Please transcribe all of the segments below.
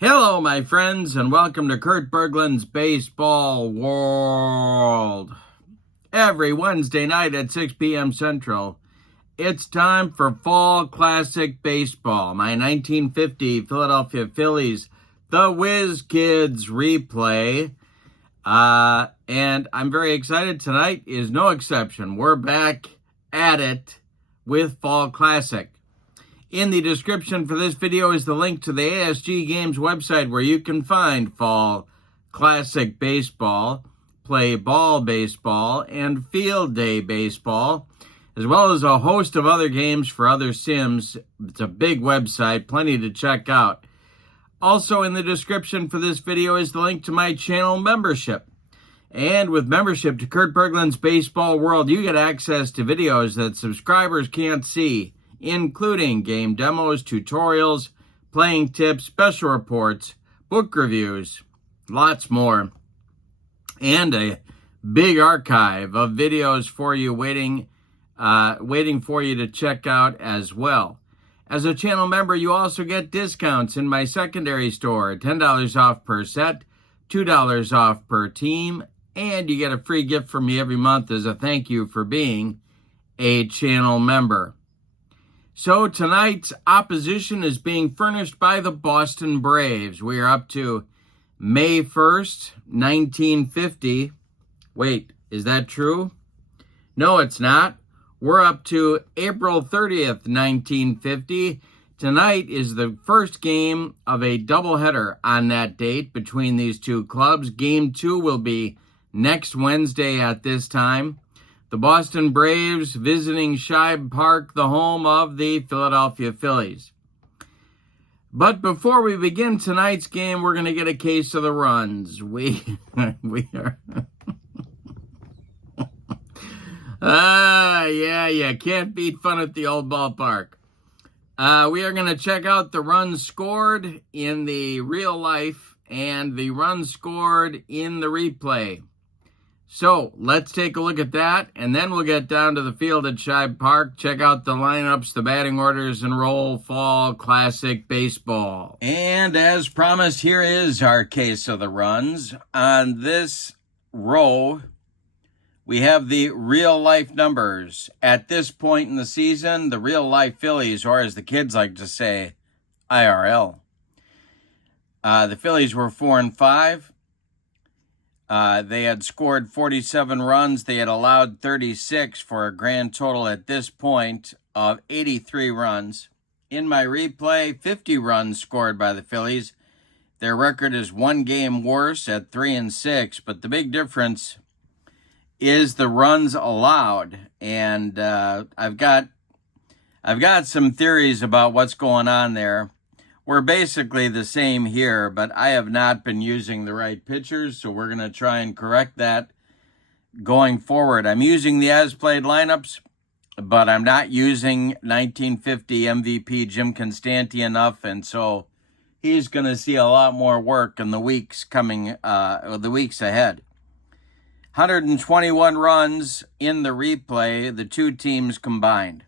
Hello, my friends, and welcome to Kurt Berglund's Baseball World. Every Wednesday night at 6 p.m. Central, it's time for Fall Classic Baseball, my 1950 Philadelphia Phillies, the Whiz Kids replay. And I'm very excited. Tonight is no exception. We're back at it with Fall Classic. In the description for this video is the link to the ASG Games website where you can find Fall Classic Baseball, Play Ball Baseball, and Field Day Baseball, as well as a host of other games for other sims. It's a big website, plenty to check out. Also in the description for this video is the link to my channel membership. And with membership to Kurt Berglund's Baseball World, you get access to videos that subscribers can't see, including game demos, tutorials, playing tips, special reports, book reviews, lots more, and a big archive of videos for you waiting for you to check out as well. As a channel member, you also get discounts in my secondary store, $10 off per set, $2 off per team, and you get a free gift from me every month as a thank you for being a channel member. So tonight's opposition is being furnished by the Boston Braves. We are up to May 1st, 1950. Wait, is that true? No, it's not. We're up to April 30th, 1950. Tonight is the first game of a doubleheader on that date between these two clubs. Game 2 will be next Wednesday at this time. The Boston Braves visiting Shibe Park, the home of the Philadelphia Phillies. But before we begin tonight's game, we're going to get a case of the runs. We are... yeah, can't beat fun at the old ballpark. We are going to check out the runs scored in the real life and the runs scored in the replay. So let's take a look at that, and then we'll get down to the field at Shibe Park, check out the lineups, the batting orders, and roll Fall Classic Baseball. And as promised, here is our case of the runs. On this row, we have the real-life numbers. At this point in the season, the real-life Phillies, or as the kids like to say, IRL. The Phillies were 4-5. They had scored 47 runs. They had allowed 36 for a grand total at this point of 83 runs. In my replay, 50 runs scored by the Phillies. Their record is one game worse at 3-6, but the big difference is the runs allowed. And I've got some theories about what's going on there. We're basically the same here, but I have not been using the right pitchers, so we're going to try and correct that going forward. I'm using the as-played lineups, but I'm not using 1950 MVP Jim Constanti enough, and so he's going to see a lot more work in the weeks ahead. 121 runs in the replay, the two teams combined.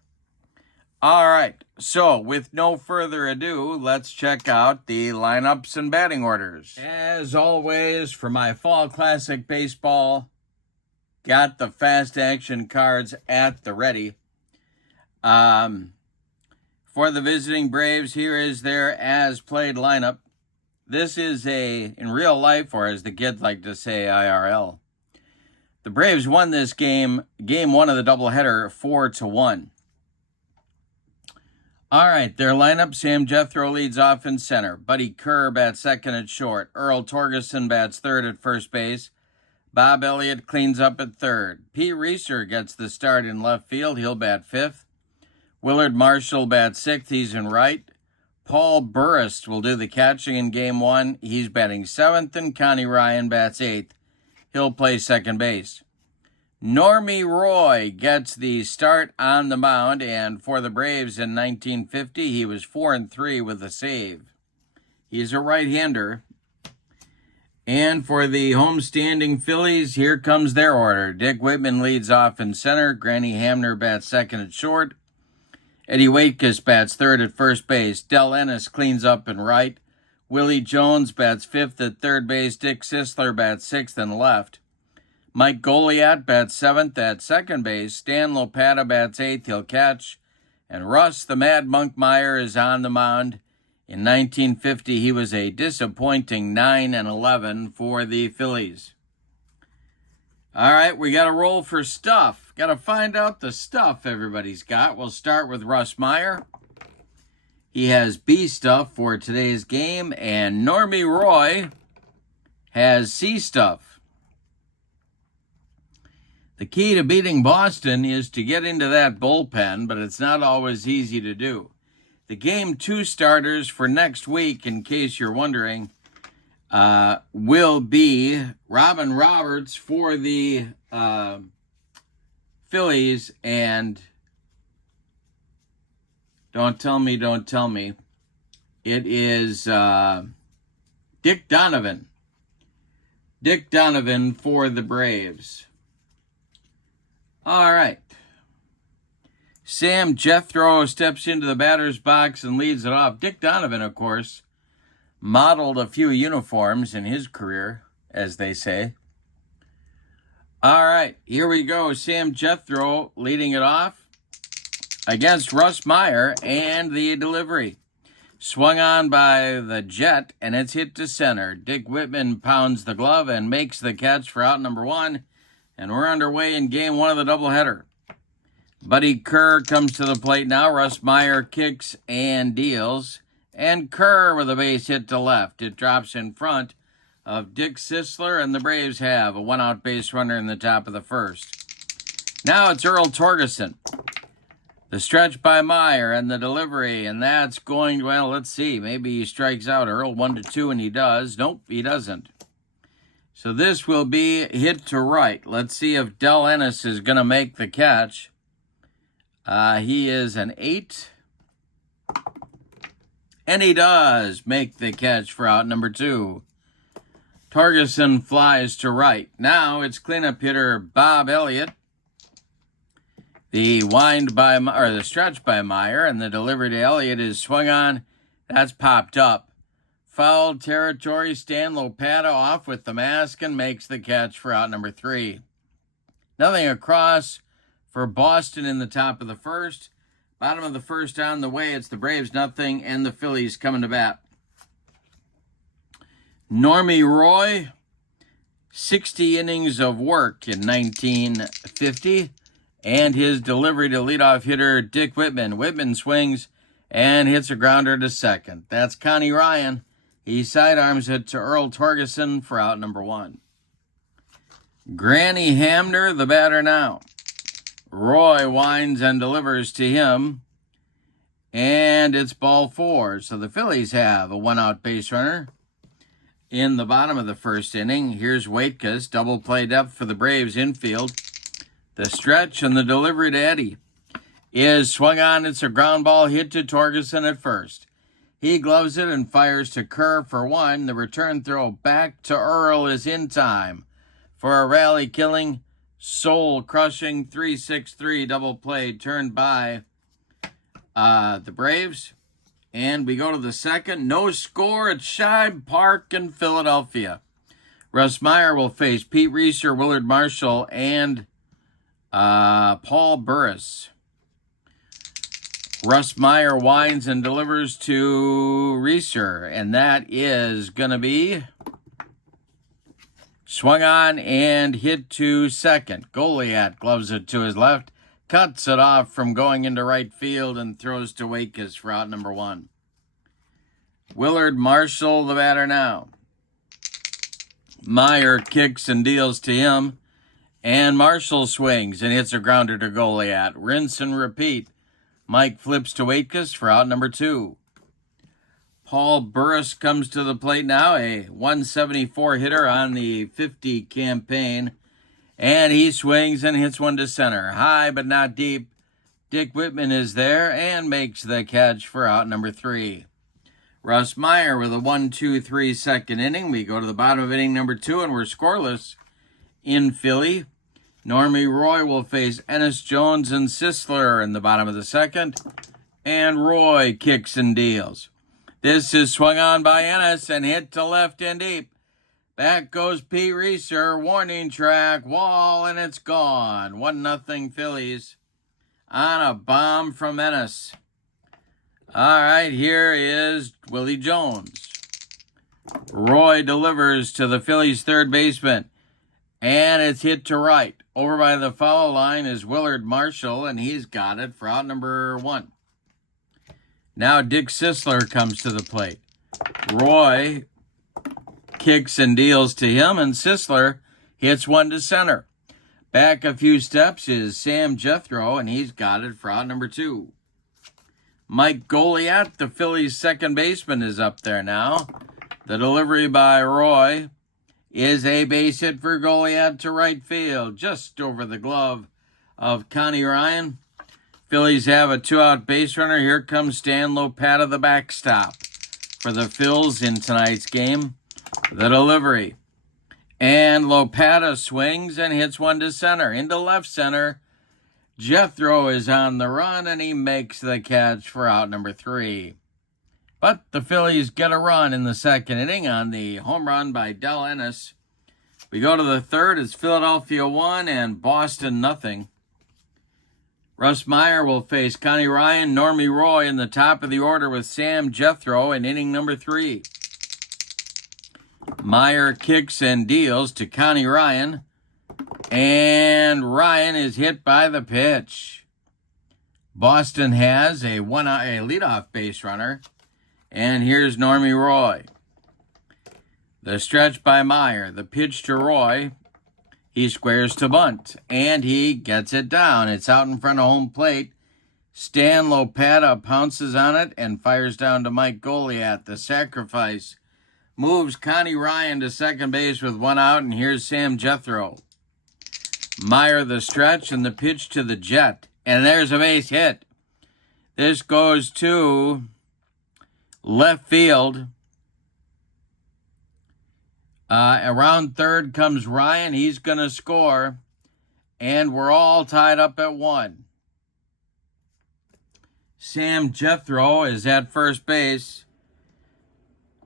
All right, so with no further ado, let's check out the lineups and batting orders. As always, for my Fall Classic Baseball, got the fast action cards at the ready. For the visiting Braves, here is their as-played lineup. This is in real life, or as the kids like to say, IRL. The Braves won this game 1 of the doubleheader, 4-1. All right, their lineup, Sam Jethro leads off in center. Buddy Kerr bats second at short. Earl Torgerson bats third at first base. Bob Elliott cleans up at third. Pete Reeser gets the start in left field. He'll bat fifth. Willard Marshall bats sixth. He's in right. Paul Burrist will do the catching in game 1. He's batting seventh, and Connie Ryan bats eighth. He'll play second base. Normie Roy gets the start on the mound, and for the Braves in 1950, he was 4-3 with a save. He's a right-hander. And for the homestanding Phillies, here comes their order. Dick Whitman leads off in center. Granny Hamner bats second at short. Eddie Waitkus bats third at first base. Del Ennis cleans up in right. Willie Jones bats fifth at third base. Dick Sisler bats sixth and left. Mike Goliat bats seventh at second base. Stan Lopata bats eighth, he'll catch. And Russ, the Mad Monk Meyer, is on the mound. In 1950, he was a disappointing 9-11 for the Phillies. All right, we got to roll for stuff. Got to find out the stuff everybody's got. We'll start with Russ Meyer. He has B stuff for today's game, and Normie Roy has C stuff. The key to beating Boston is to get into that bullpen, but it's not always easy to do. The game 2 starters for next week, in case you're wondering, will be Robin Roberts for the Phillies and don't tell me, it is Dick Donovan. Dick Donovan for the Braves. All right. Sam Jethro steps into the batter's box and leads it off. Dick Donovan, of course, modeled a few uniforms in his career, as they say. All right, here we go. Sam Jethro leading it off against Russ Meyer, and the delivery. Swung on by the Jet, and it's hit to center. Dick Whitman pounds the glove and makes the catch for out number 1. And we're underway in game 1 of the doubleheader. Buddy Kerr comes to the plate now. Russ Meyer kicks and deals. And Kerr with a base hit to left. It drops in front of Dick Sisler, and the Braves have a one-out base runner in the top of the first. Now it's Earl Torgerson. The stretch by Meyer and the delivery, and that's going, well, let's see. Maybe he strikes out Earl 1-2, and he does. Nope, he doesn't. So this will be hit to right. Let's see if Del Ennis is going to make the catch. He is an 8. And he does make the catch for out number 2. Torgerson flies to right. Now it's cleanup hitter Bob Elliott. The the stretch by Meyer, and the delivery to Elliott is swung on. That's popped up. Foul territory. Stan Lopata off with the mask and makes the catch for out number 3. Nothing across for Boston in the top of the first. Bottom of the first on the way. It's the Braves nothing and the Phillies coming to bat. Normie Roy, 60 innings of work in 1950. And his delivery to leadoff hitter Dick Whitman. Whitman swings and hits a grounder to second. That's Connie Ryan. He sidearms it to Earl Torgerson for out number 1. Granny Hamner, the batter now. Roy winds and delivers to him. And it's ball 4. So the Phillies have a one-out base runner in the bottom of the first inning. Here's Waitkus. Double play depth for the Braves infield. The stretch and the delivery to Eddie is swung on. It's a ground ball hit to Torgerson at first. He gloves it and fires to Kerr for 1. The return throw back to Earl is in time for a rally-killing, soul-crushing 3-6-3 double play turned by the Braves. And we go to the second. No score at Shibe Park in Philadelphia. Russ Meyer will face Pete Reeser, Willard Marshall, and Paul Burris. Russ Meyer winds and delivers to Reeser, and that is going to be swung on and hit to second. Goliat gloves it to his left, cuts it off from going into right field, and throws to Waitkus for out number 1. Willard Marshall, the batter now. Meyer kicks and deals to him, and Marshall swings and hits a grounder to Goliat. Rinse and repeat. Mike flips to Waitkus for out number 2. Paul Burris comes to the plate now, a 174 hitter on the 50 campaign. And he swings and hits one to center. High but not deep. Dick Whitman is there and makes the catch for out number 3. Russ Meyer with a 1-2-3 second inning. We go to the bottom of inning number 2, and we're scoreless in Philly. Normie Roy will face Ennis, Jones, and Sisler in the bottom of the second. And Roy kicks and deals. This is swung on by Ennis and hit to left and deep. Back goes Pete Reeser, warning track, wall, and it's gone. 1-0 Phillies on a bomb from Ennis. All right, here is Willie Jones. Roy delivers to the Phillies' third baseman, and it's hit to right. Over by the foul line is Willard Marshall, and he's got it for out number 1. Now Dick Sisler comes to the plate. Roy kicks and deals to him, and Sisler hits one to center. Back a few steps is Sam Jethro, and he's got it for out number 2. Mike Goliat, the Phillies' second baseman, is up there now. The delivery by Roy is a base hit for Goliat to right field, just over the glove of Connie Ryan. Phillies have a 2-out base runner. Here comes Stan Lopata, the backstop for the Phils in tonight's game. The delivery. And Lopata swings and hits one to center. Into left center. Jethro is on the run, and he makes the catch for out number 3. But the Phillies get a run in the second inning on the home run by Del Ennis. We go to the third. It's Philadelphia 1 and Boston 0. Russ Meyer will face Connie Ryan, Normie Roy in the top of the order with Sam Jethro in inning number 3. Meyer kicks and deals to Connie Ryan, and Ryan is hit by the pitch. Boston has a leadoff base runner, and here's Normie Roy. The stretch by Meyer, the pitch to Roy. He squares to bunt, and he gets it down. It's out in front of home plate. Stan Lopata pounces on it and fires down to Mike Goliat. The sacrifice moves Connie Ryan to second base with 1 out, and here's Sam Jethro. Meyer the stretch and the pitch to the Jet, and there's a base hit. This goes to left field. Around third comes Ryan. He's going to score. And we're all tied up at 1. Sam Jethro is at first base.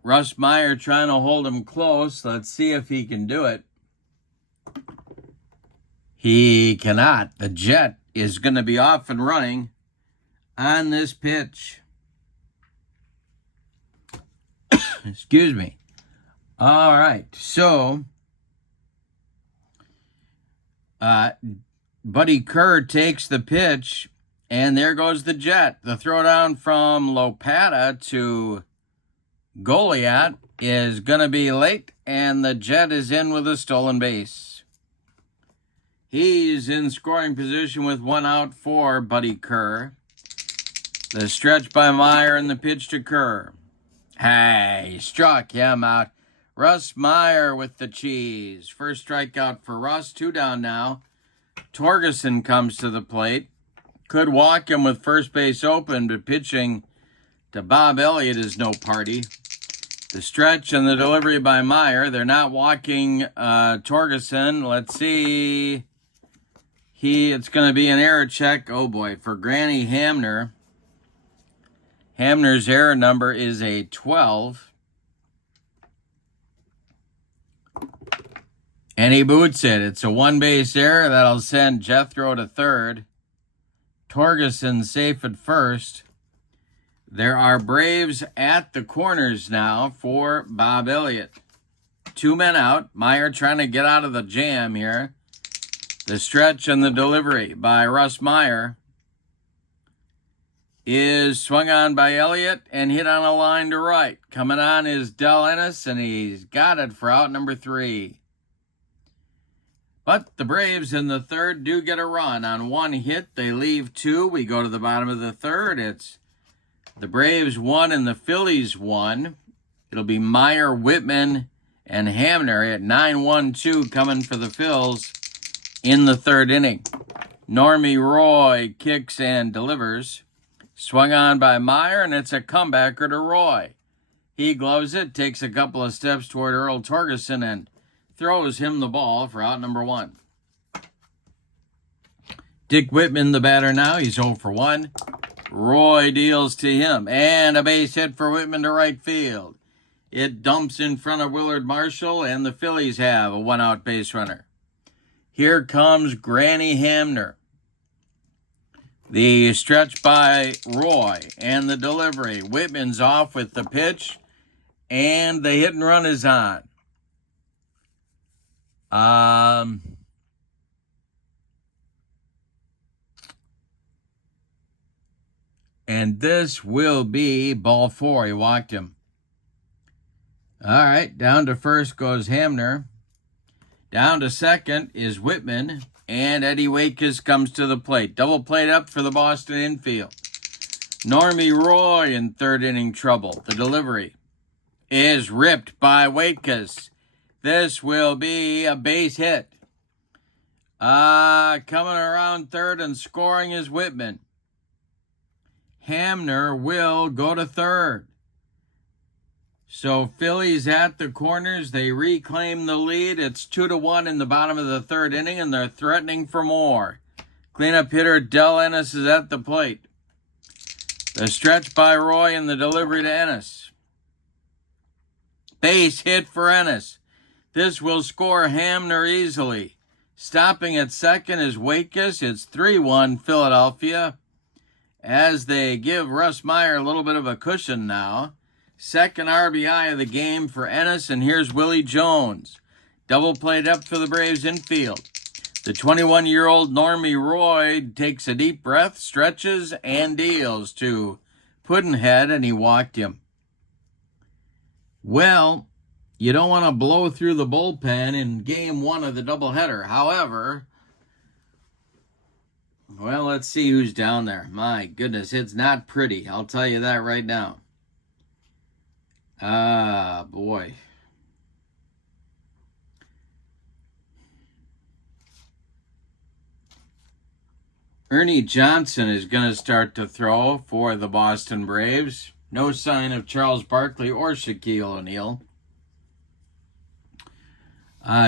Russ Meyer trying to hold him close. Let's see if he can do it. He cannot. The Jet is going to be off and running on this pitch. Excuse me. All right, so Buddy Kerr takes the pitch, and there goes the Jet. The throwdown from Lopata to Goliat is going to be late, and the Jet is in with a stolen base. He's in scoring position with 1 out for Buddy Kerr. The stretch by Meyer and the pitch to Kerr. Hey, struck him out. Russ Meyer with the cheese. First strikeout for Russ. 2 down now. Torgerson comes to the plate. Could walk him with first base open, but pitching to Bob Elliott is no party. The stretch and the delivery by Meyer. They're not walking Torgerson. Let's see. It's going to be an error check. Oh boy, for Granny Hamner. Hamner's error number is a 12. And he boots it. It's a 1-base error that'll send Jethro to third. Torgerson safe at first. There are Braves at the corners now for Bob Elliott. 2 men out. Meyer trying to get out of the jam here. The stretch and the delivery by Russ Meyer is swung on by Elliott and hit on a line to right. Coming on is Del Ennis, and he's got it for out number 3. But the Braves in the third do get a run. On 1 hit, they leave 2. We go to the bottom of the third. It's the Braves 1 and the Phillies 1. It'll be Meyer, Whitman, and Hamner at 9-1-2 coming for the Phils in the third inning. Normie Roy kicks and delivers. Swung on by Meyer, and it's a comebacker to Roy. He gloves it, takes a couple of steps toward Earl Torgerson, and throws him the ball for out number 1. Dick Whitman, the batter now. He's 0 for 1. Roy deals to him, and a base hit for Whitman to right field. It dumps in front of Willard Marshall, and the Phillies have a one-out base runner. Here comes Granny Hamner. The stretch by Roy and the delivery. Whitman's off with the pitch, and the hit and run is on. And this will be ball 4. He walked him. All right, down to first goes Hamner. Down to second is Whitman, and Eddie Waitkus comes to the plate. Double plate up for the Boston infield. Normie Roy in third inning trouble. The delivery is ripped by Waitkus. This will be a base hit. Coming around third and scoring is Whitman. Hamner will go to third. So Phillies at the corners, they reclaim the lead. It's 2-1 in the bottom of the third inning, and they're threatening for more. Cleanup hitter Del Ennis is at the plate. The stretch by Roy and the delivery to Ennis. Base hit for Ennis. This will score Hamner easily. Stopping at second is Waitkus. It's 3-1 Philadelphia, as they give Russ Meyer a little bit of a cushion now. Second RBI of the game for Ennis, and here's Willie Jones. Double played up for the Braves infield. The 21-year-old Normie Roy takes a deep breath, stretches, and deals to Pudd'nhead, and he walked him. Well, you don't want to blow through the bullpen in game 1 of the doubleheader. However, well, let's see who's down there. My goodness, it's not pretty. I'll tell you that right now. Boy. Ernie Johnson is going to start to throw for the Boston Braves. No sign of Charles Barkley or Shaquille O'Neal.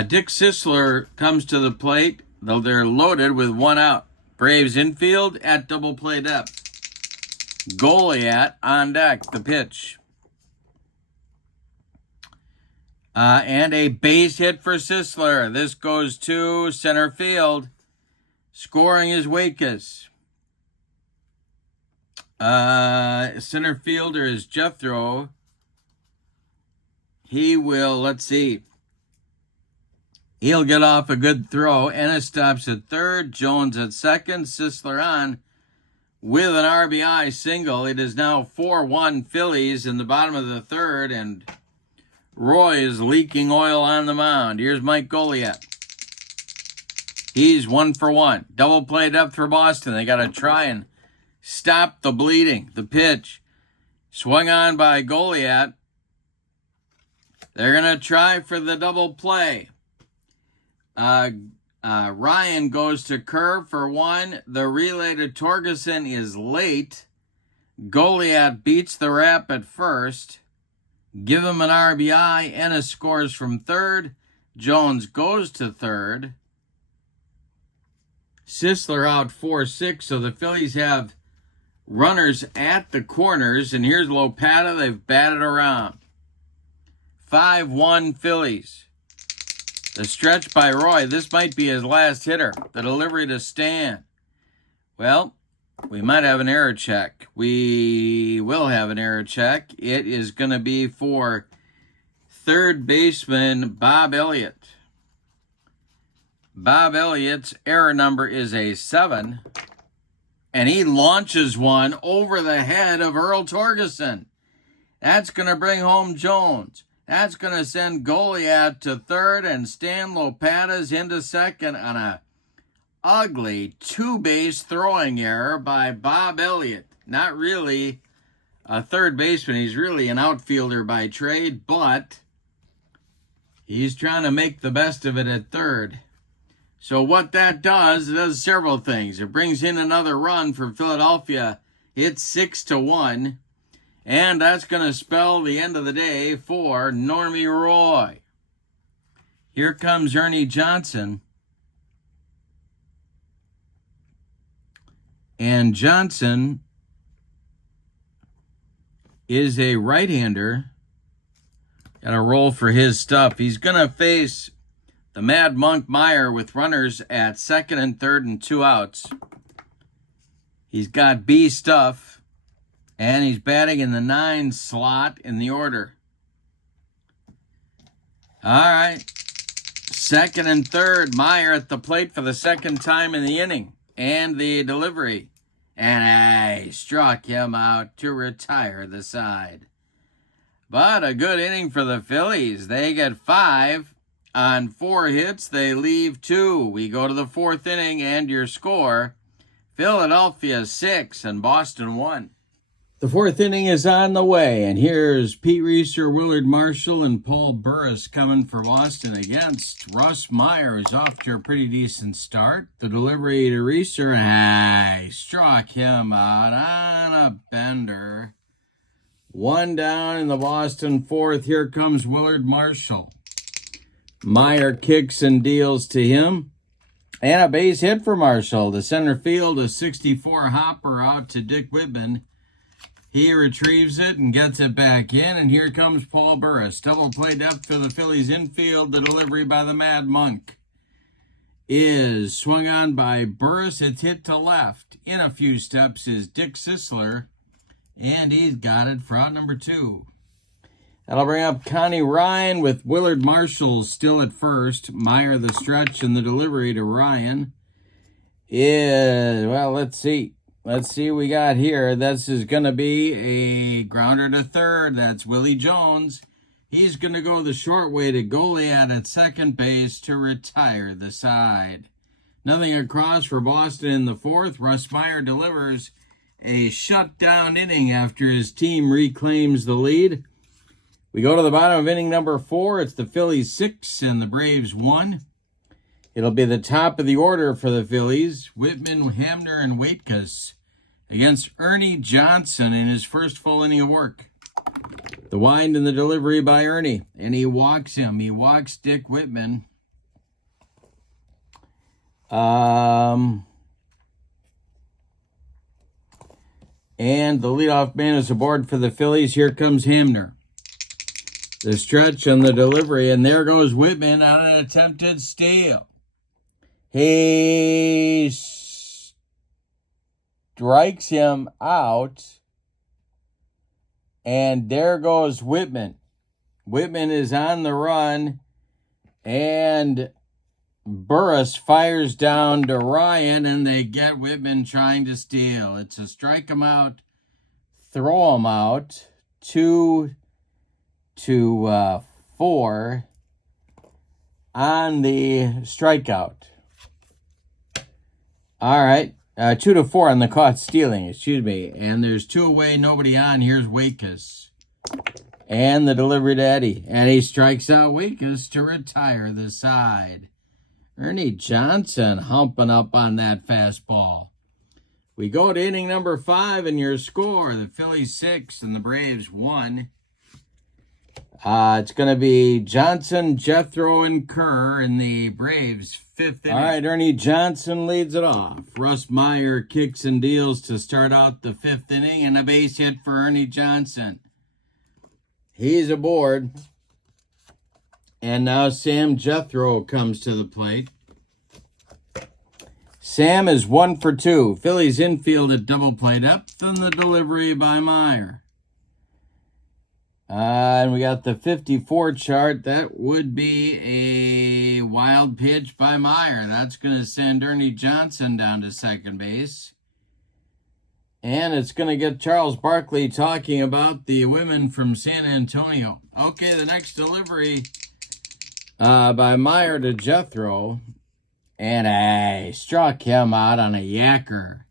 Dick Sisler comes to the plate, though they're loaded with 1 out. Braves infield at double play depth. Goliat on deck, the pitch. And a base hit for Sisler. This goes to center field. Scoring is Waitkus. Center fielder is Jethro. He will, let's see. He'll get off a good throw. Ennis stops at third. Jones at second. Sisler on with an RBI single. It is now 4-1 Phillies in the bottom of the third, and Roy is leaking oil on the mound. Here's Mike Goliat. He's 1 for 1. Double played up for Boston. They got to try and stop the bleeding. The pitch swung on by Goliat. They're going to try for the double play. Ryan goes to curve for 1. The relay to Torgerson is late. Goliat beats the rap at first. Give him an RBI. Ennis scores from third. Jones goes to third. Sisler out 4-6, so the Phillies have runners at the corners, and here's Lopata. They've batted around. 5-1 Phillies. The stretch by Roy. This might be his last hitter. The delivery to Stan. Well, we might have an error check. We will have an error check. It is going to be for third baseman Bob Elliott. Bob Elliott's error number is a 7, and he launches one over the head of Earl Torgerson. That's going to bring home Jones. That's going to send Goliat to third, and Stan Lopata's into second on a ugly 2-base throwing error by Bob Elliott. Not really a third baseman. He's really an outfielder by trade, but he's trying to make the best of it at third. So what that does, it does several things. It brings in another run for Philadelphia. It's 6-1. And that's going to spell the end of the day for Normie Roy. Here comes Ernie Johnson. And Johnson is a right-hander. Got a roll for his stuff. He's going to face the Mad Monk Meyer with runners at second and third and 2 outs. He's got B stuff, and he's batting in the 9 slot in the order. All right. Second and third, Meyer at the plate for the second time in the inning. And the delivery. And I struck him out to retire the side. But a good inning for the Phillies. They get 5 on 4 hits. They leave 2. We go to the 4th inning, and your score, Philadelphia 6 and Boston 1. The 4th inning is on the way, and here's Pete Reeser, Willard Marshall, and Paul Burris coming for Boston against Russ Meyer, who's off to a pretty decent start. The delivery to Reeser, struck him out on a bender. 1 down in the Boston 4th. Here comes Willard Marshall. Meyer kicks and deals to him. And a base hit for Marshall. The center field, a 64 hopper out to Dick Whitman. He retrieves it and gets it back in, and here comes Paul Burris. Double play depth for the Phillies infield. The delivery by the Mad Monk is swung on by Burris. It's hit to left. In a few steps is Dick Sisler, and he's got it for out number 2. That'll bring up Connie Ryan with Willard Marshall still at first. Meyer the stretch, and the delivery to Ryan is, well, let's see. Let's see what we got here. This is going to be a grounder to third. That's Willie Jones. He's going to go the short way to Goliad at second base to retire the side. Nothing across for Boston in the 4th. Russ Meyer delivers a shutdown inning after his team reclaims the lead. We go to the bottom of inning number 4. It's the Phillies 6 and the Braves 1. It'll be the top of the order for the Phillies. Whitman, Hamner, and Waitkus against Ernie Johnson in his first full inning of work. The wind and the delivery by Ernie, and he walks him. He walks Dick Whitman. And the leadoff man is aboard for the Phillies. Here comes Hamner. The stretch and the delivery, and there goes Whitman on an attempted steal. He strikes him out, and there goes Whitman. Whitman is on the run, and Burris fires down to Ryan, and they get Whitman trying to steal. It's a strike him out, throw him out, 2 to 4 on the strikeout. All right, 2 to 4 on the caught stealing, and there's 2 away, nobody on. Here's Waitkus. And the delivery to Eddie. Eddie strikes out Waitkus to retire the side. Ernie Johnson humping up on that fastball. We go to inning number 5, and your score, the Phillies 6 and the Braves 1. It's going to be Johnson, Jethro, and Kerr in the Braves' 5th inning. All right, Ernie Johnson leads it off. Russ Meyer kicks and deals to start out the 5th inning, and a base hit for Ernie Johnson. He's aboard. And now Sam Jethro comes to the plate. Sam is 1 for 2. Phillies infield at double play depth, and the delivery by Meyer. And we got the 54 chart. That would be a wild pitch by Meyer. That's going to send Ernie Johnson down to second base. And it's going to get Charles Barkley talking about the women from San Antonio. Okay, the next delivery by Meyer to Jethro. And I struck him out on a yacker.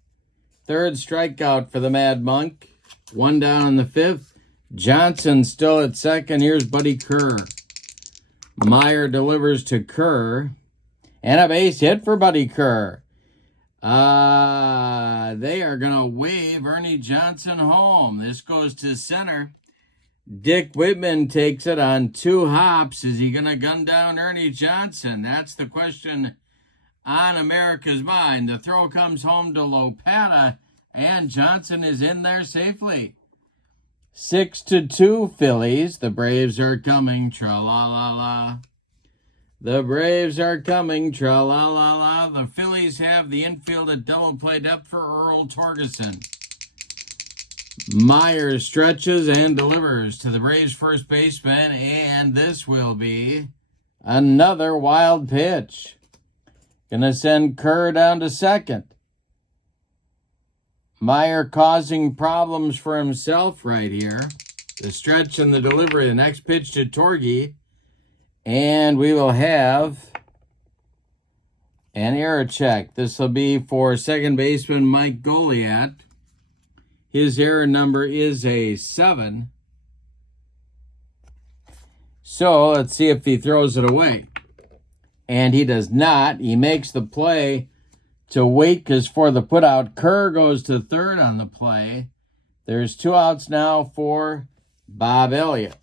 3rd strikeout for the Mad Monk. 1 down in the 5th. Johnson still at second. Here's Buddy Kerr. Meyer delivers to Kerr. And a base hit for Buddy Kerr. They are going to wave Ernie Johnson home. This goes to center. Dick Whitman takes it on 2 hops. Is he going to gun down Ernie Johnson? That's the question on America's mind. The throw comes home to Lopata, and Johnson is in there safely. 6-2 Phillies. The Braves are coming, tra-la-la-la. The Braves are coming, tra-la-la-la. The Phillies have the infield at double play depth for Earl Torgerson. Meyer stretches and delivers to the Braves first baseman, and this will be another wild pitch. Gonna send Kerr down to second. Meyer causing problems for himself right here. The stretch and the delivery. The next pitch to Torgy. And we will have an error check. This will be for second baseman Mike Goliat. His error number is a 7. So let's see if he throws it away. And he does not. He makes the play to Waitkus for the putout. Kerr goes to third on the play. There's 2 outs now for Bob Elliott.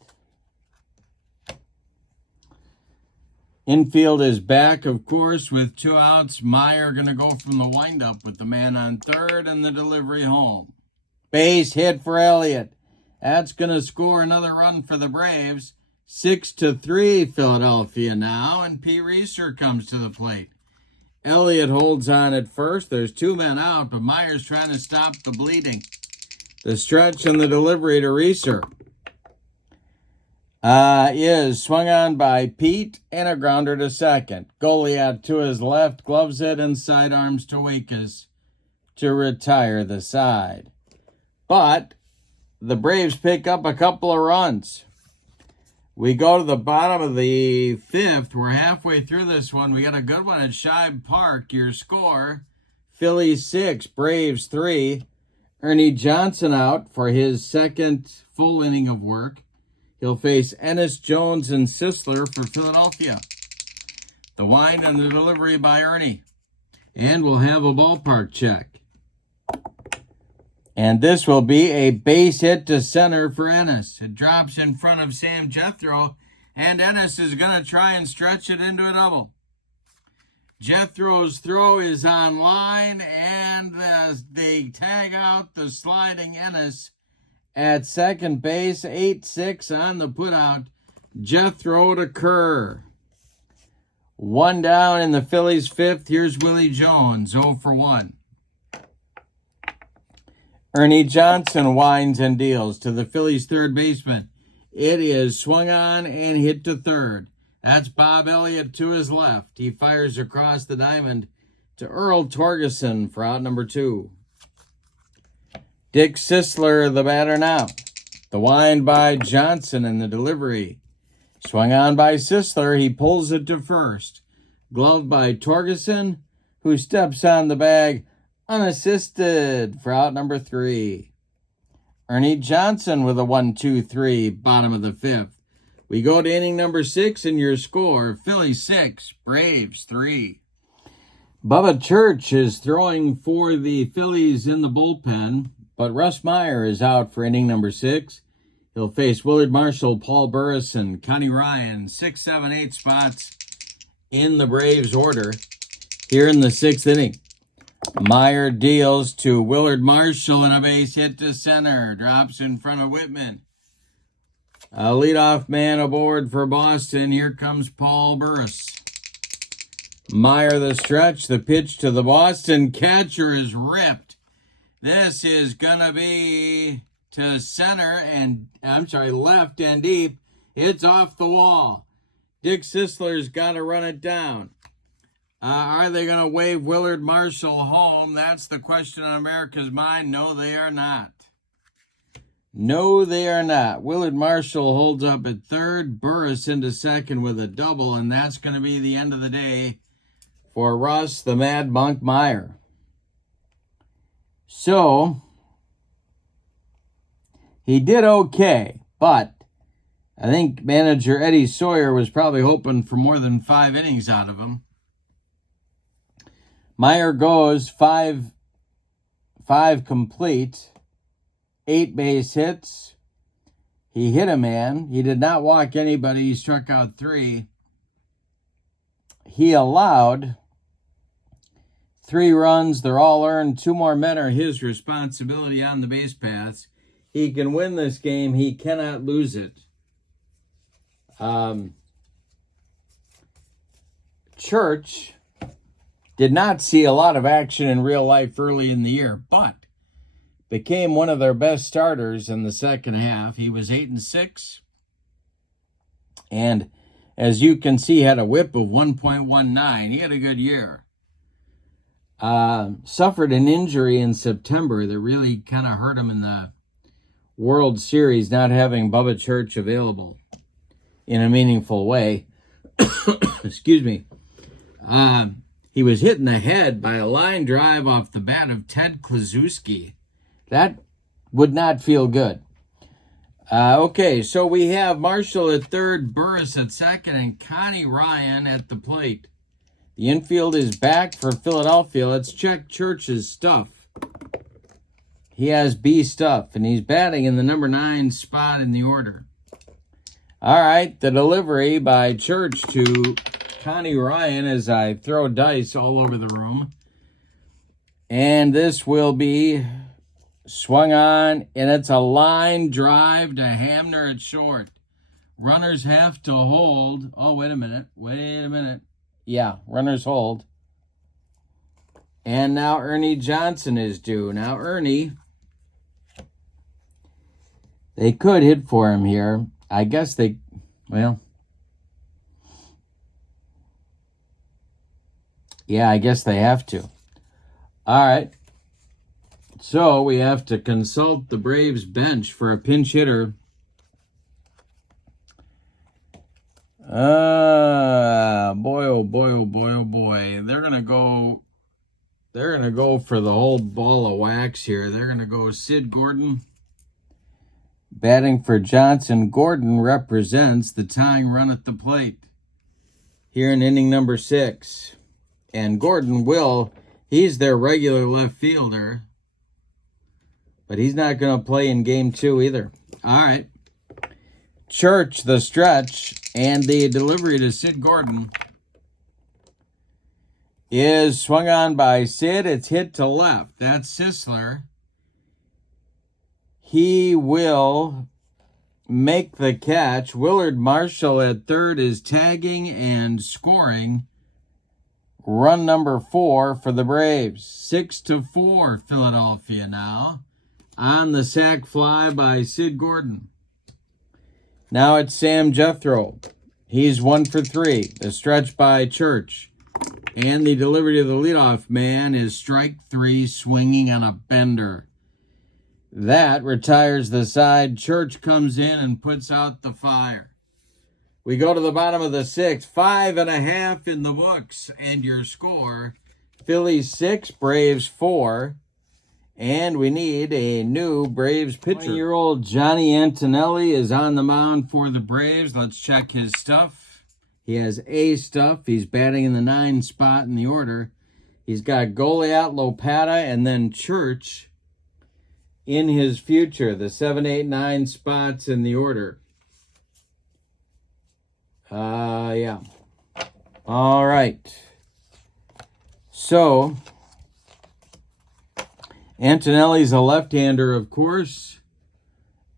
Infield is back, of course, with 2 outs. Meyer going to go from the windup with the man on third and the delivery home. Base hit for Elliott. That's going to score another run for the Braves. 6-3 Philadelphia now, and P. Reeser comes to the plate. Elliott holds on at first. There's 2 men out, but Meyer's trying to stop the bleeding. The stretch and the delivery to Reeser is swung on by Pete and a grounder to second. Goliat to his left, gloves it, and sidearms to Waitkus to retire the side. But the Braves pick up a couple of runs. We go to the bottom of the 5th. We're halfway through this one. We got a good one at Shibe Park. Your score, Phillies 6, Braves 3. Ernie Johnson out for his second full inning of work. He'll face Ennis, Jones, and Sisler for Philadelphia. The wind and the delivery by Ernie. And we'll have a ballpark check. And this will be a base hit to center for Ennis. It drops in front of Sam Jethro, and Ennis is going to try and stretch it into a double. Jethro's throw is on line, and they tag out the sliding Ennis at second base. 8-6 on the putout. Jethro to Kerr. 1 down in the Phillies' 5th. Here's Willie Jones, 0 for 1. Ernie Johnson winds and deals to the Phillies' third baseman. It is swung on and hit to third. That's Bob Elliott to his left. He fires across the diamond to Earl Torgerson for out number 2. Dick Sisler, the batter now. The wind by Johnson and the delivery. Swung on by Sisler. He pulls it to first. Gloved by Torgerson, who steps on the bag unassisted for out number 3. Ernie Johnson with a 1-2-3, bottom of the 5th. We go to inning number 6, and your score, Phillies 6, Braves 3. Bubba Church is throwing for the Phillies in the bullpen, but Russ Meyer is out for inning number 6. He'll face Willard Marshall, Paul Burris, and Connie Ryan, 6, 7, 8 spots in the Braves order here in the 6th inning. Meyer deals to Willard Marshall and a base hit to center. Drops in front of Whitman. A leadoff man aboard for Boston. Here comes Paul Burris. Meyer the stretch. The pitch to the Boston catcher is ripped. This is going to be to center and, left and deep. It's off the wall. Dick Sisler's got to run it down. Are they going to wave Willard Marshall home? That's the question on America's mind. No, they are not. No, they are not. Willard Marshall holds up at third. Burris into second with a double, and that's going to be the end of the day for Russ, the Mad Monk Meyer. So, he did okay, but I think manager Eddie Sawyer was probably hoping for more than 5 innings out of him. Meyer goes 5 complete, 8 base hits. He hit a man. He did not walk anybody. He struck out 3. He allowed 3 runs. They're all earned. 2 more men are his responsibility on the base paths. he can win this game. He cannot lose it. Church did not see a lot of action in real life early in the year, but became one of their best starters in the second half. He was 8-6. And as you can see, had a whip of 1.19. He had a good year. Suffered an injury in September that really kind of hurt him in the World Series, not having Bubba Church available in a meaningful way. Excuse me. He was hit in the head by a line drive off the bat of Ted Kluszewski. That would not feel good. Okay, so we have Marshall at third, Burris at second, and Connie Ryan at the plate. The infield is back for Philadelphia. Let's check Church's stuff. He has B stuff, and he's batting in the number 9 spot in the order. All right, the delivery by Church to Connie Ryan as I throw dice all over the room. And this will be swung on, and it's a line drive to Hamner at short. Runners have to hold. Oh, wait a minute. Yeah, runners hold. And now Ernie Johnson is due. Now Ernie, they could hit for him here. I guess they, well, yeah, I guess they have to. All right. So we have to consult the Braves bench for a pinch hitter. Boy, oh boy, oh boy, oh boy. They're gonna go for the whole ball of wax here. They're gonna go Sid Gordon. Batting for Johnson. Gordon represents the tying run at the plate here in inning number 6. And Gordon he's their regular left fielder. But he's not going to play in game 2 either. All right. Church, the stretch, and the delivery to Sid Gordon is swung on by Sid. It's hit to left. That's Sisler. He will make the catch. Willard Marshall at third is tagging and scoring. Run number 4 for the Braves. 6-4 Philadelphia now. On the sac fly by Sid Gordon. Now it's Sam Jethro. He's 1 for 3. The stretch by Church. And the delivery to the leadoff man is strike 3, swinging on a bender. That retires the side. Church comes in and puts out the fire. We go to the bottom of the 6th. 5.5 in the books. And your score, Phillies 6, Braves 4. And we need a new Braves pitcher. 20-year-old Johnny Antonelli is on the mound for the Braves. Let's check his stuff. He has A stuff. He's batting in the 9 spot in the order. He's got Goliat, Lopata, and then Church in his future. The 7, 8, 9 spots in the order. Yeah. All right. So Antonelli's a left-hander, of course.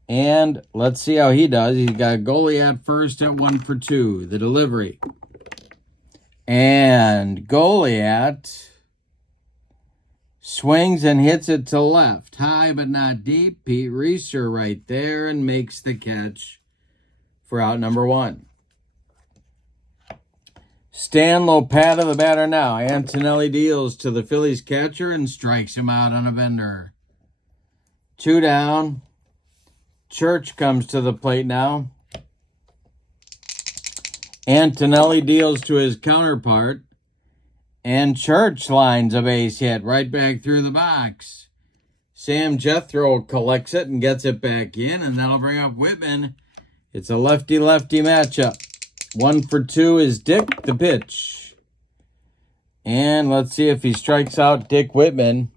And let's see how he does. He's got Goliat first at 1 for 2. The delivery. And Goliat swings and hits it to left. High but not deep. Pete Reeser right there and makes the catch for out number 1. Stan Lopata, the batter now. Antonelli deals to the Phillies catcher and strikes him out on a bender. 2 down. Church comes to the plate now. Antonelli deals to his counterpart. And Church lines a base hit right back through the box. Sam Jethro collects it and gets it back in, and that'll bring up Whitman. It's a lefty-lefty matchup. 1 for 2 is Dick, the pitch. And let's see if he strikes out Dick Whitman.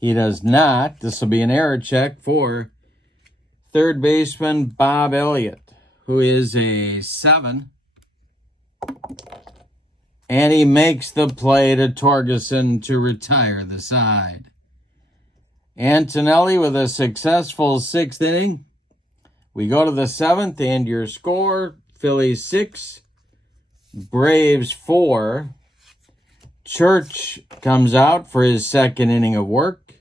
He does not. This will be an error check for third baseman Bob Elliott, who is a 7. And he makes the play to Torgerson to retire the side. Antonelli with a successful 6th inning. We go to the 7th, and your score, Phillies 6, Braves 4. Church comes out for his 2nd inning of work.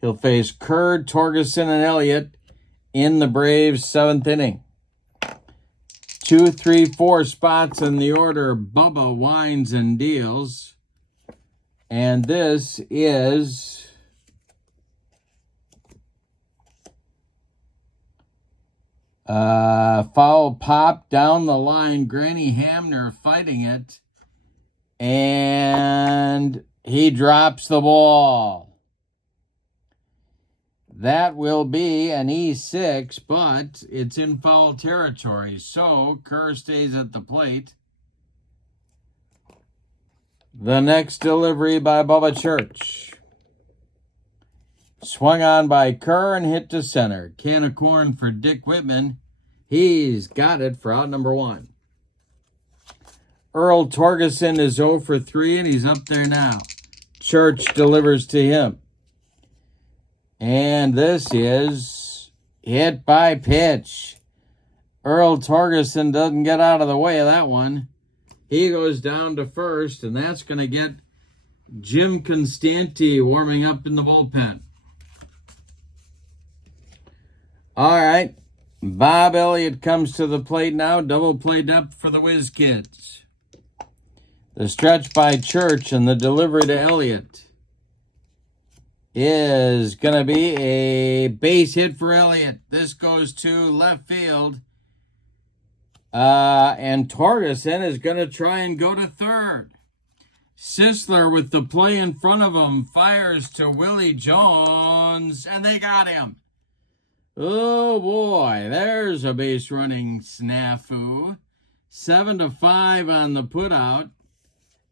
He'll face Kerr, Torgerson, and Elliott in the Braves' 7th inning. 2, 3, 4 spots in the order, Bubba winds and deals. And this is foul pop down the line. Granny Hamner fighting it. And he drops the ball. That will be an E6, but it's in foul territory. So Kerr stays at the plate. The next delivery by Bubba Church. Swung on by Kerr and hit to center. Can of corn for Dick Whitman. He's got it for out number 1. Earl Torgerson is 0 for 3, and he's up there now. Church delivers to him. And this is hit by pitch. Earl Torgerson doesn't get out of the way of that one. He goes down to first, and that's going to get Jim Constanti warming up in the bullpen. All right. Bob Elliott comes to the plate now. Double play depth for the Whiz Kids. The stretch by Church and the delivery to Elliott is going to be a base hit for Elliott. This goes to left field. And Torgerson is going to try and go to third. Sisler with the play in front of him fires to Willie Jones, and they got him. Oh boy, there's a base running snafu. 7-5 on the putout.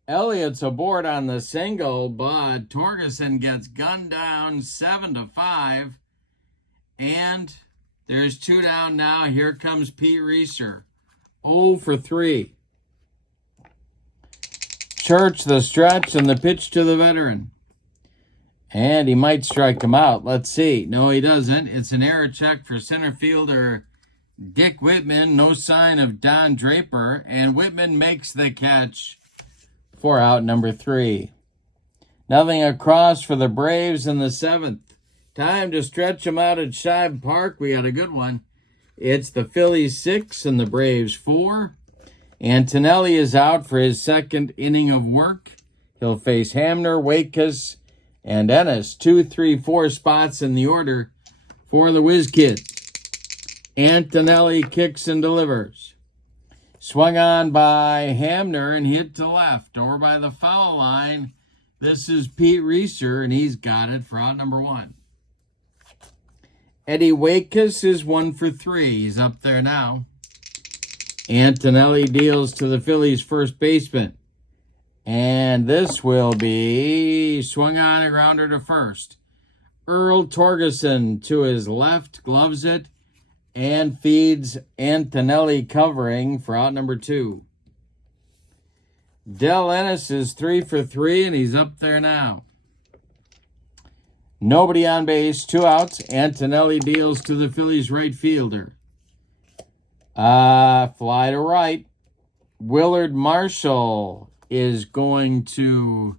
Elliott's aboard on the single, but Torgerson gets gunned down 7-5. And there's 2 down now. Here comes Pete Reeser. 0 for 3. Church, the stretch, and the pitch to the veteran. And he might strike him out. Let's see. No, he doesn't. It's an error check for center fielder Dick Whitman. No sign of Don Draper. And Whitman makes the catch for out number 3. Nothing across for the Braves in the 7th. Time to stretch them out at Shibe Park. We got a good one. It's the Phillies 6 and the Braves 4. Antonelli is out for his 2nd inning of work. He'll face Hamner, Wakekus, and Ennis. 2, 3, 4 spots in the order for the Whiz Kids. Antonelli kicks and delivers. Swung on by Hamner and hit to left. Over by the foul line. This is Pete Reeser, and he's got it for out number 1. Eddie Wakekus is 1 for 3. He's up there now. Antonelli deals to the Phillies' first baseman. And this will be swung on, a grounder to first. Earl Torgerson to his left, gloves it, and feeds Antonelli covering for out number 2. Del Ennis is 3 for 3, and he's up there now. Nobody on base, 2 outs. Antonelli deals to the Phillies' right fielder. Fly to right. Willard Marshall is going to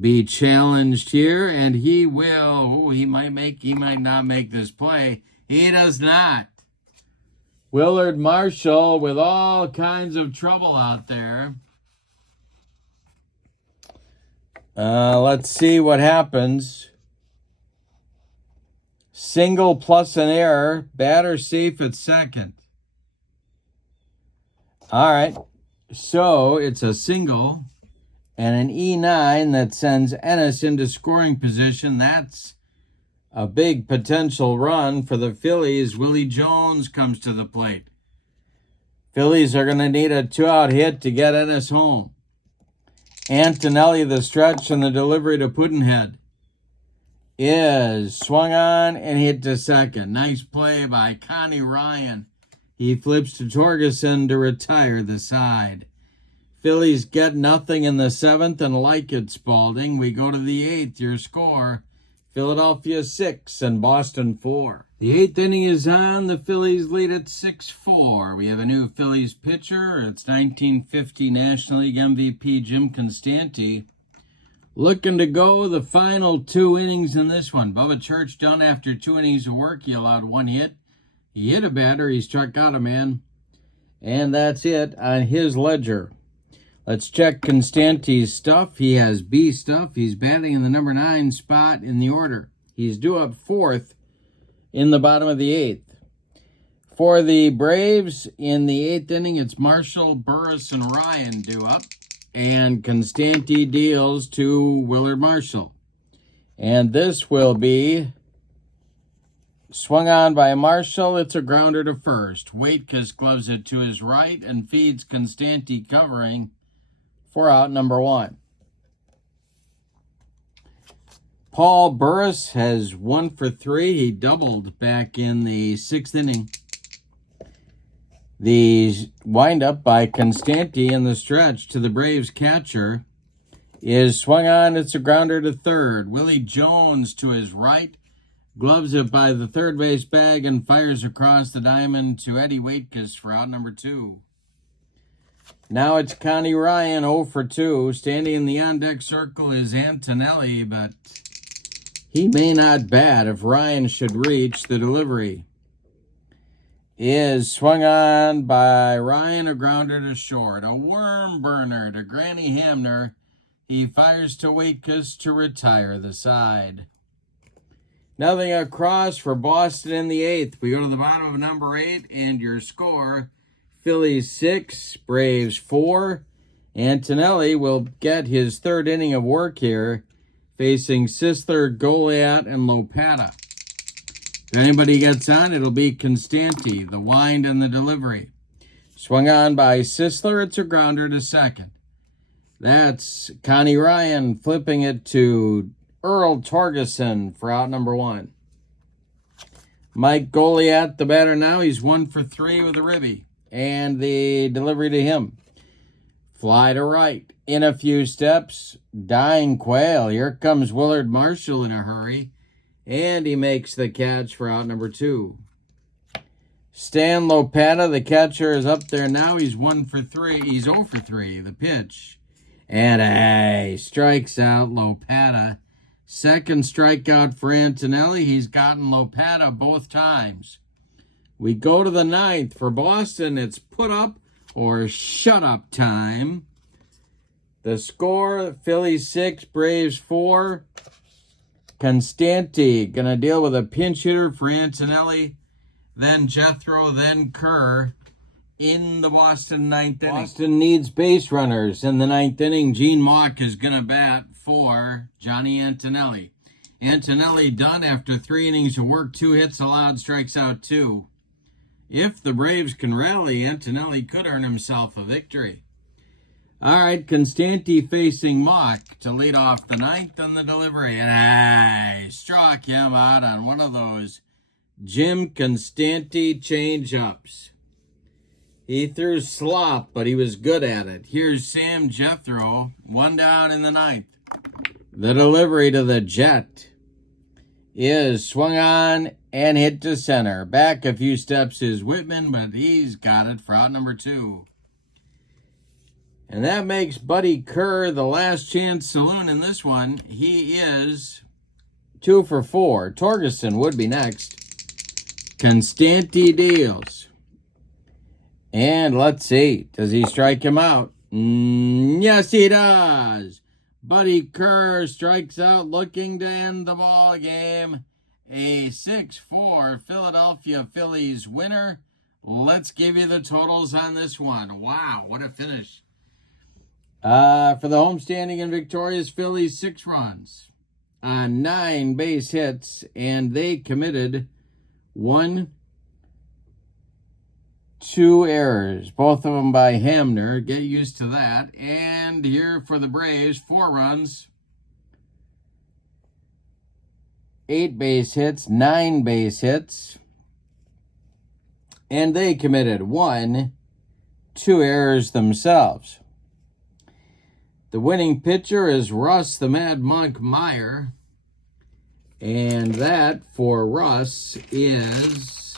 be challenged here, and he will. Oh, he might not make this play. He does not. Willard Marshall with all kinds of trouble out there. Let's see what happens. Single plus an error. Batter safe at second. All right. So it's a single and an E9 that sends Ennis into scoring position. That's a big potential run for the Phillies. Willie Jones comes to the plate. Phillies are going to need a 2-out hit to get Ennis home. Antonelli, the stretch and the delivery to Puddinhead, is swung on and hit to second. Nice play by Connie Ryan. He flips to Torgerson to retire the side. Phillies get nothing in the 7th and like it, Spalding. We go to the 8th. Your score, Philadelphia 6 and Boston 4. The eighth inning is on. The Phillies lead at 6-4. We have a new Phillies pitcher. It's 1950 National League MVP Jim Constanti. Looking to go the final 2 innings in this one. Bubba Church done after 2 innings of work. He allowed 1 hit. He hit a batter. He struck out a man. And that's it on his ledger. Let's check Constanti's stuff. He has B stuff. He's batting in the number 9 spot in the order. He's due up 4th in the bottom of the 8th. For the Braves, in the 8th inning, it's Marshall, Burris, and Ryan due up. And Constanti deals to Willard Marshall. And this will be swung on by Marshall. It's a grounder to first. Waitkus gloves it to his right and feeds Constanti covering for out number 1. Paul Burris has 1 for 3. He doubled back in the 6th inning. The windup by Constanti in the stretch to the Braves catcher is swung on. It's a grounder to third. Willie Jones to his right gloves it by the third base bag and fires across the diamond to Eddie Waitkus for out number 2. Now it's Connie Ryan 0 for 2. Standing in the on-deck circle is Antonelli, but he may not bat if Ryan should reach. The delivery is swung on by Ryan, a grounder to short. A worm burner to Granny Hamner. He fires to Waitkus to retire the side. Nothing across for Boston in the 8th. We go to the bottom of number 8, and your score, Phillies 6, Braves 4. Antonelli will get his 3rd inning of work here, facing Sisler, Goliat, and Lopata. If anybody gets on, it'll be Constanti, the wind and the delivery. Swung on by Sisler, it's a grounder to second. That's Connie Ryan flipping it to Earl Torgeson for out number 1. Mike Goliat, the batter now. He's 1 for 3 with a ribby. And the delivery to him. Fly to right. In a few steps. Dying Quail. Here comes Willard Marshall in a hurry. And he makes the catch for out number 2. Stan Lopata, the catcher, is up there now. He's 1 for 3. He's 0 for 3. The pitch. And he strikes out Lopata. Second strikeout for Antonelli. He's gotten Lopata both times. We go to the 9th. For Boston, it's put up or shut up time. The score, Phillies 6, Braves 4. Constanti going to deal with a pinch hitter for Antonelli. Then Jethro, then Kerr in the Boston 9th inning. Boston needs base runners in the 9th inning. Gene Mauch is going to bat for Johnny Antonelli. Antonelli done after 3 innings of work, 2 hits allowed, strikes out 2. If the Braves can rally, Antonelli could earn himself a victory. All right, Constanti facing Mauch to lead off the 9th and the delivery. And I struck him out on one of those Jim Constanti change-ups. He threw slop, but he was good at it. Here's Sam Jethro, 1 down in the 9th. The delivery to the Jet is swung on and hit to center. Back a few steps is Whitman, but he's got it for out number 2. And that makes Buddy Kerr the last chance saloon in this one. He is 2 for 4. Torgeson would be next. Constanti deals. And let's see. Does he strike him out? Yes, he does. Buddy Kerr strikes out looking to end the ball game. A 6-4 Philadelphia Phillies winner. Let's give you the totals on this one. Wow, what a finish. For the homestanding and victorious Phillies, 6 runs on 9 base hits, and they committed 2 errors, both of them by Hamner. Get used to that. And here for the Braves, 4 runs, 8 base hits, 9 base hits, and they committed 2 errors themselves. The winning pitcher is Russ the Mad Monk Meyer. And that for Russ is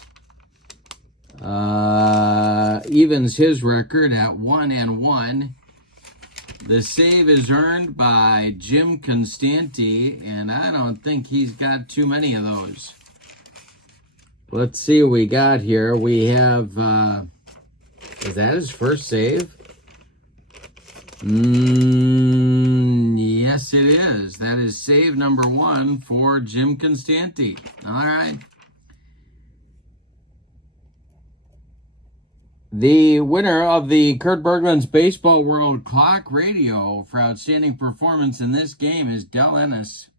evens his record at 1-1. The save is earned by Jim Constanti, and I don't think he's got too many of those. Let's see what we got here. We have, is that his first save? Yes, it is. That is save number 1 for Jim Constanti. All right. The winner of the Kurt Berglund's Baseball World Clock Radio for outstanding performance in this game is Del Ennis.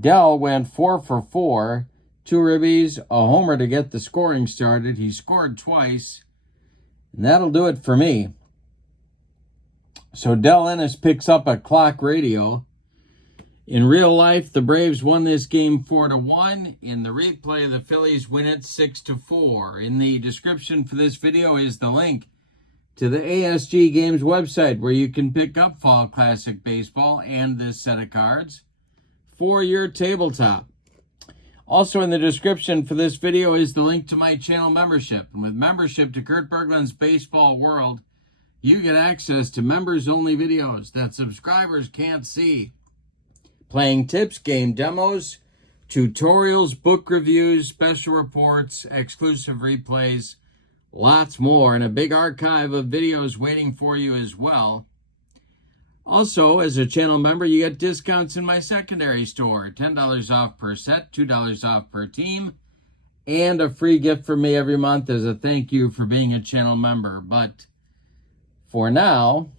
Del went 4 for 4, 2 ribbies, a homer to get the scoring started. He scored twice, and that'll do it for me. So Del Ennis picks up a clock radio. In real life, the Braves won this game 4-1. In the replay, the Phillies win it 6-4. In the description for this video is the link to the ASG Games website where you can pick up Fall Classic Baseball and this set of cards for your tabletop. Also in the description for this video is the link to my channel membership. And with membership to Kurt Berglund's Baseball World, you get access to members-only videos that subscribers can't see. Playing tips, game demos, tutorials, book reviews, special reports, exclusive replays, lots more, and a big archive of videos waiting for you as well. Also, as a channel member, you get discounts in my secondary store, $10 off per set, $2 off per team, and a free gift from me every month as a thank you for being a channel member. But for now,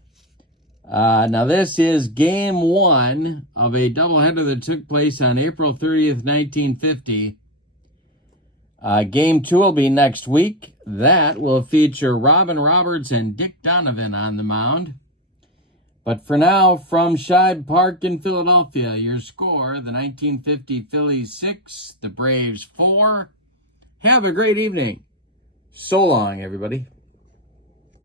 this is game 1 of a doubleheader that took place on April 30th, 1950. Game 2 will be next week. That will feature Robin Roberts and Dick Donovan on the mound. But for now, from Shibe Park in Philadelphia, your score, the 1950 Phillies 6, the Braves 4. Have a great evening. So long, everybody.